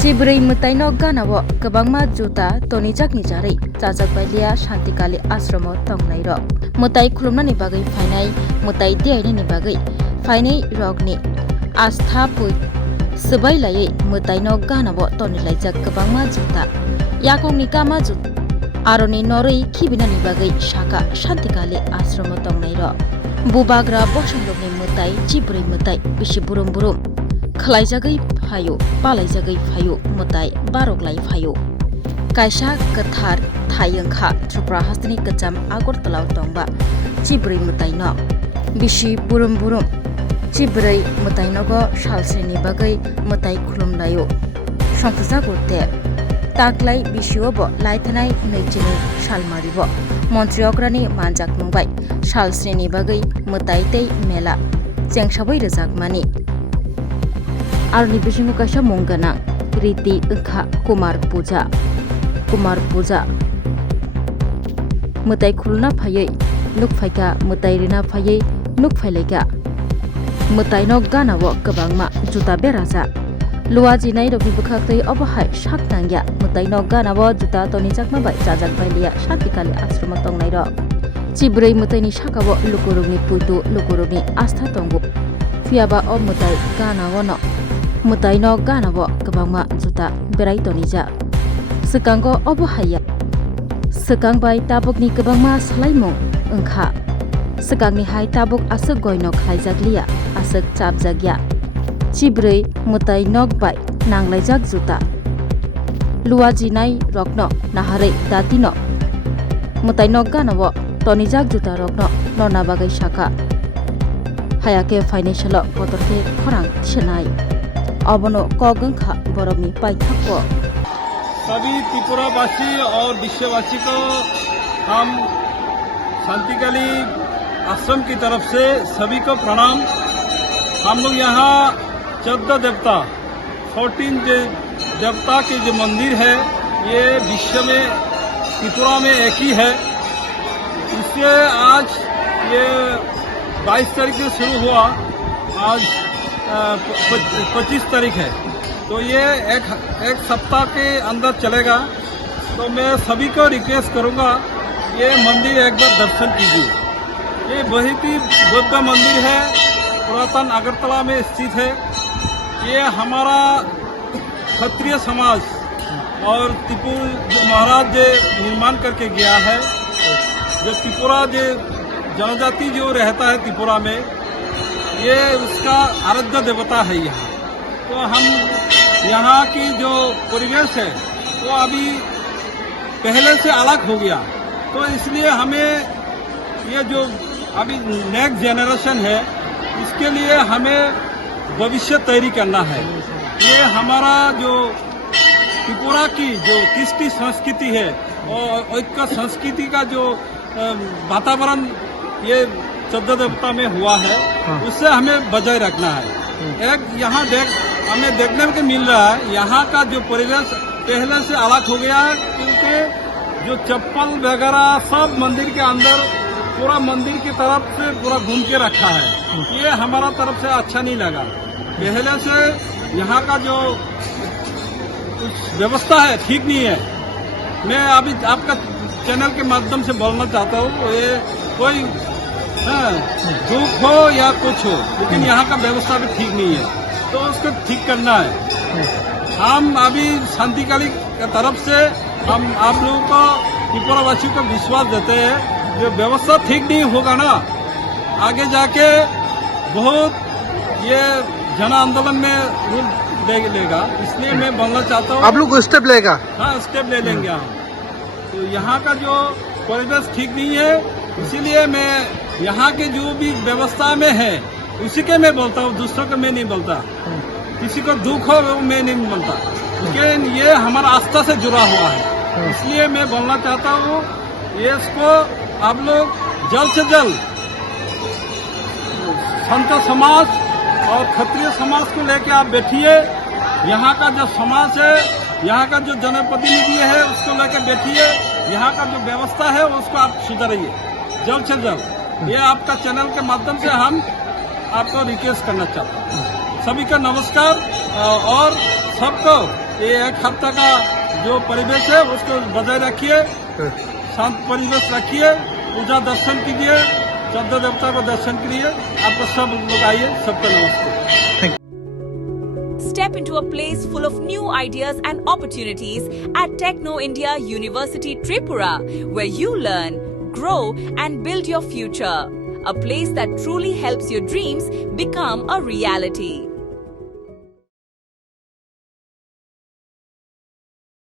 Cibrei mutaino ganao kabangma juta toni jakni jarai jajak bailia shantikali asramo tongnai rok mutai khulumnani bagai phainai mutai diaini bagai phainai rokni astha pui sebai lai mutaino ganao toni laijak kabangma juta yakongni kama jut aroni norei khibinani bagai shaka shantikali asramo tongnai rok bubagra bosandokni mutai cibrei mutai bisi burum burum khalaijagoi phayo palaijagai phayo mutai baroklai phayo kaisa kathar thayangkha tripura hastini kacham agartala tongba cibrei mutai no bisi burum burum cibrei mutai no go salsreni bagai mutai khulumlayo songtja gorte taklai bisiobo laithanai neichini salmaribo মন্ত্রী অগ্রানি মানজাক মুংবাই সালশ্রেণী বাগৈ মুতাইতেই মেলা চেংসাबै রোজাকমানি आरनि बिसिङाव काisa मंगना रीति ओंखा कुमार पूजा मुताई खुलना फायै नुक फायका मुताई रिना फायै नुक फायलायगा मुताई नक गानावो गोबांमा जुता बेराजा लुवा जिनाय रबि बुखाखै अबहाय साक नांगिया मुताई नक गानावो जुता तनि जाकमाबाय जाजाक बायलिया शान्तिकाली आश्रम तंगनाय र चिब्रै मुताइनि साकावो लुकुरुगनि पुइतु लुकुरुगनि आस्था तंगु फियाबा अ मुताई गानावो न mutai no ganabo kabangma juta berai tonija sekango obohaya sekangbai tabukni kabangma salaimung onkha sekangni hai tabuk asuk goino khlaijaglia asuk chapjagya cibrei mutai nok bai nanglaijak juta luwaji nai rokno naharei datino mutai nok ganabo tonijak juta rokno nona bagai shaka hayake financial botorke khorang tsenai अबनो कगंखा बरबनी पाइथाको सभी त्रिपुरावासी और विश्ववासी को हम शांतिकाली आश्रम की तरफ से सभी को प्रणाम। हम लोग यहाँ 14 देवता 14 देवता के जो मंदिर है ये विश्व में त्रिपुरा में एक ही है। इससे आज ये 22 तारीख से शुरू हुआ, आज 25 तारीख है, तो ये एक सप्ताह के अंदर चलेगा। तो मैं सभी को रिक्वेस्ट करूंगा ये मंदिर एक बार दर्शन कीजिए। ये बहुत ही भव्य मंदिर है, पुरातन अगरतला में स्थित है। ये हमारा क्षत्रिय समाज और त्रिपुर महाराज जो निर्माण करके गया है, जो त्रिपुरा जो जनजाति जो रहता है त्रिपुरा में, ये उसका आराध्य देवता है यहाँ। तो हम यहाँ की जो परिवेश है वो अभी पहले से अलग हो गया, तो इसलिए हमें ये जो अभी नेक्स्ट जनरेशन है इसके लिए हमें भविष्य तैयारी करना है। ये हमारा जो त्रिपुरा की जो कृष्टि संस्कृति है और ऐक्य संस्कृति का जो वातावरण ये 14 देवता में हुआ है, उससे हमें बजाय रखना है। एक यहाँ हमें देखने को मिल रहा है यहाँ का जो परिवेश पहले से अलग हो गया है, क्योंकि जो चप्पल वगैरह सब मंदिर के अंदर पूरा मंदिर की तरफ से पूरा घूम के रखा है। ये हमारा तरफ से अच्छा नहीं लगा। पहले से यहाँ का जो व्यवस्था है ठीक नहीं है। मैं अभी आपका चैनल के माध्यम से बोलना चाहता हूँ, ये कोई दुख हो या कुछ हो, लेकिन यहाँ का व्यवस्था भी ठीक नहीं है, तो उसको ठीक करना है। हम अभी शांतिकाली की तरफ से हम आप लोगों को त्रिपुरावासियों को विश्वास देते हैं, जो व्यवस्था ठीक नहीं होगा ना आगे जाके बहुत ये जन आंदोलन में रूप लेगा। इसलिए मैं बोलना चाहता हूँ आप लोग स्टेप लेगा। हाँ, स्टेप ले लेंगे हम। तो यहाँ का जो परिवेश ठीक नहीं है, इसीलिए मैं यहाँ के जो भी व्यवस्था में है उसी के मैं बोलता हूँ, दूसरों को मैं नहीं बोलता। किसी को दुख हो वो मैं नहीं बोलता, लेकिन ये हमारा आस्था से जुड़ा हुआ है। इसलिए मैं बोलना चाहता हूँ ये इसको आप लोग जल्द से जल्द संत समाज और क्षत्रिय समाज को लेकर आप बैठिए। यहाँ का जो समाज है, यहाँ का जो जनप्रतिनिधि है उसको लेकर बैठिए। यहाँ का जो व्यवस्था है उसको आप सुधारिए जल्द से जल्द। ये आपका चैनल के माध्यम से हम आपको रिक्वेस्ट करना चाहते हैं। सभी का नमस्कार और सबको ये एक हफ्ता का जो परिवेश है उसको बजाय रखिए, शांत परिवेश रखिए, पूजा दर्शन कीजिए, 14 देवता को दर्शन कीजिए। आपको सब लोग आइए, सबका नमस्ते। Step into a place full of new ideas and opportunities at Techno India University Tripura, where you learn, grow and build your future. A place that truly helps your dreams become a reality.